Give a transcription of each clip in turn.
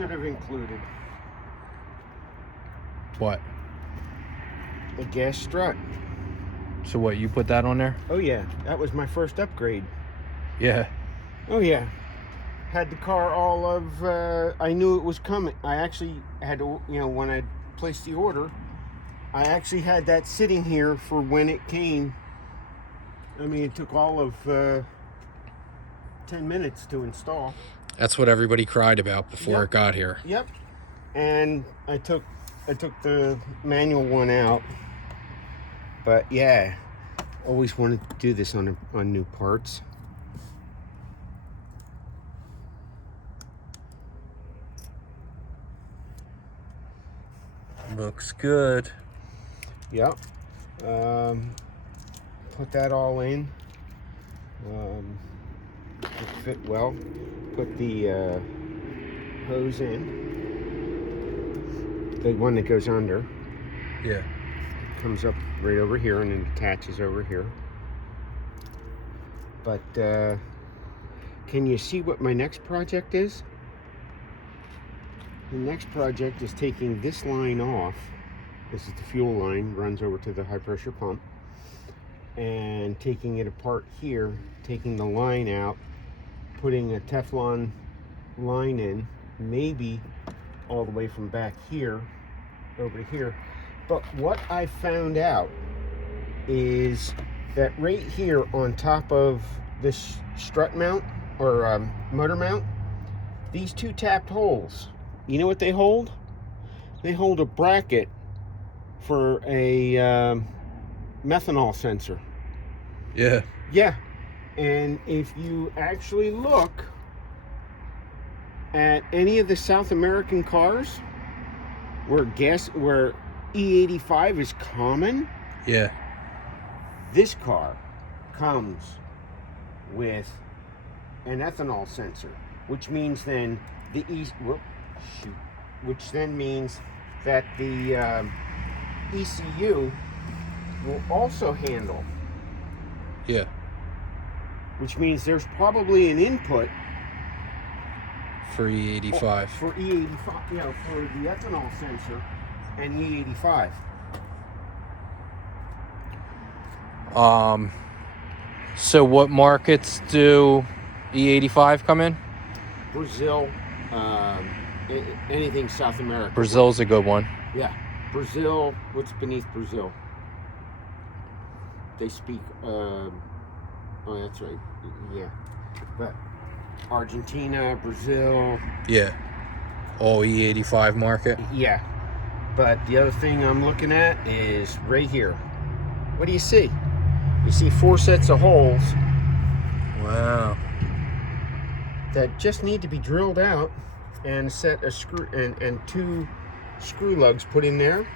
should have included What? the gas strut. So what, you put that on there? Oh yeah, that was my first upgrade. Yeah. Oh yeah. Had the car all of, I knew it was coming. I actually had to, when I placed the order, I actually had that sitting here for when it came. I mean, it took all of 10 minutes to install. That's what everybody cried about before Yep. it got here. Yep. And I took the manual one out. But yeah, always wanted to do this on new parts. Looks good. Yep. Put that all in. It fit well. Put the hose in. The one that goes under. Yeah. Comes up right over here and then attaches over here. But can you see what my next project is? The next project is taking this line off. This is the fuel line, runs over to the high pressure pump, and taking it apart here, taking the line out, putting a Teflon line in, maybe all the way from back here over to here. But what I found out is that right here on top of this strut mount or motor mount, these two tapped holes, you know what they hold? They hold a bracket for a methanol sensor. Yeah. Yeah, and if you actually look at any of the South American cars where E85 is common, Yeah. this car comes with an ethanol sensor, which means then which then means that the ECU will also handle. Yeah. Which means there's probably an input For E85. for E85, for the ethanol sensor and E85. So what markets do E85 come in? Brazil, anything South America. Brazil's a good one. Yeah, Brazil. What's beneath Brazil? They speak. Oh, that's right. Yeah, but Argentina, Brazil. Yeah. All E85 market. Yeah, but the other thing I'm looking at is right here. What do you see? You see 4 sets of holes Wow. that just need to be drilled out, and a set of screw and 2 screw lugs put in there.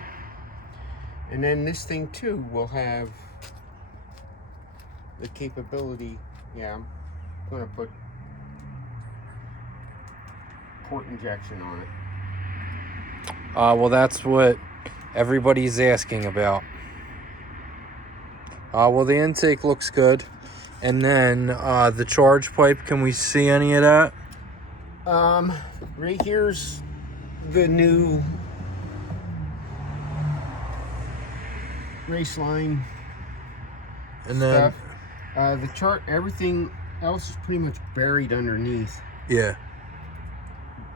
And then this thing too will have the capability. Yeah, I'm gonna put port injection on it. Well, that's what everybody's asking about. Well, the intake looks good. And then the charge pipe, can we see any of that? Right here's the new RacingLine And then, stuff. The chart, everything else is pretty much buried underneath. yeah.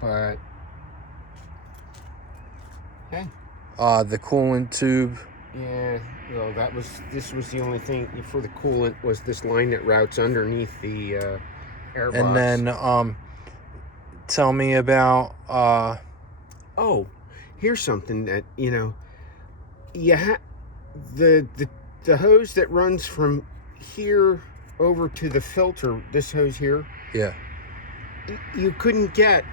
But hey, The coolant tube. yeah, well, this was the only thing for the coolant, was this line that routes underneath the airbox. And then tell me about oh, here's something that you the hose that runs from here over to the filter, this hose here, yeah. you couldn't get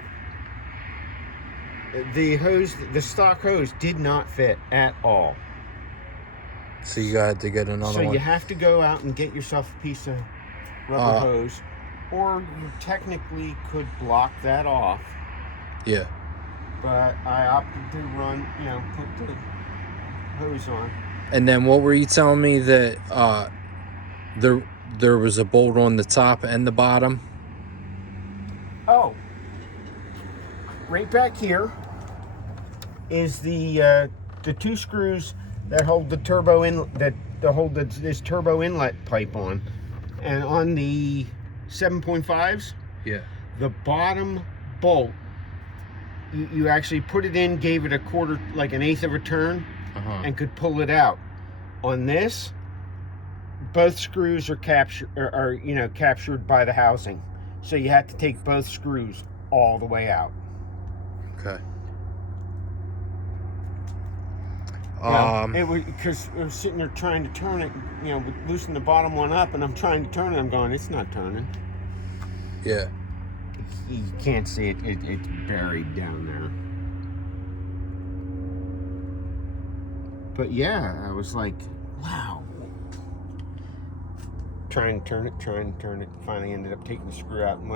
the hose. The stock hose did not fit at all. So you got to get another So one. you have to go out and get yourself a piece of rubber hose, or you technically could block that off. Yeah. But I opted to run, put the hose on. And then what were you telling me that there was a bolt on the top and the bottom? Oh, right back here is the 2 screws that hold the turbo in that hold this turbo inlet pipe on, and on the 7.5s, Yeah. the bottom bolt, you actually put it in, gave it a quarter, like an eighth of a turn, and could pull it out. On this, both screws are captured by the housing, so you have to take both screws all the way out. Okay. It was because I was sitting there trying to turn it, loosen the bottom one up, and I'm trying to turn it. I'm going, it's not turning. Yeah. You can't see it. It's buried down there. But yeah, I was like, wow. Trying to turn it. Finally ended up taking the screw out and went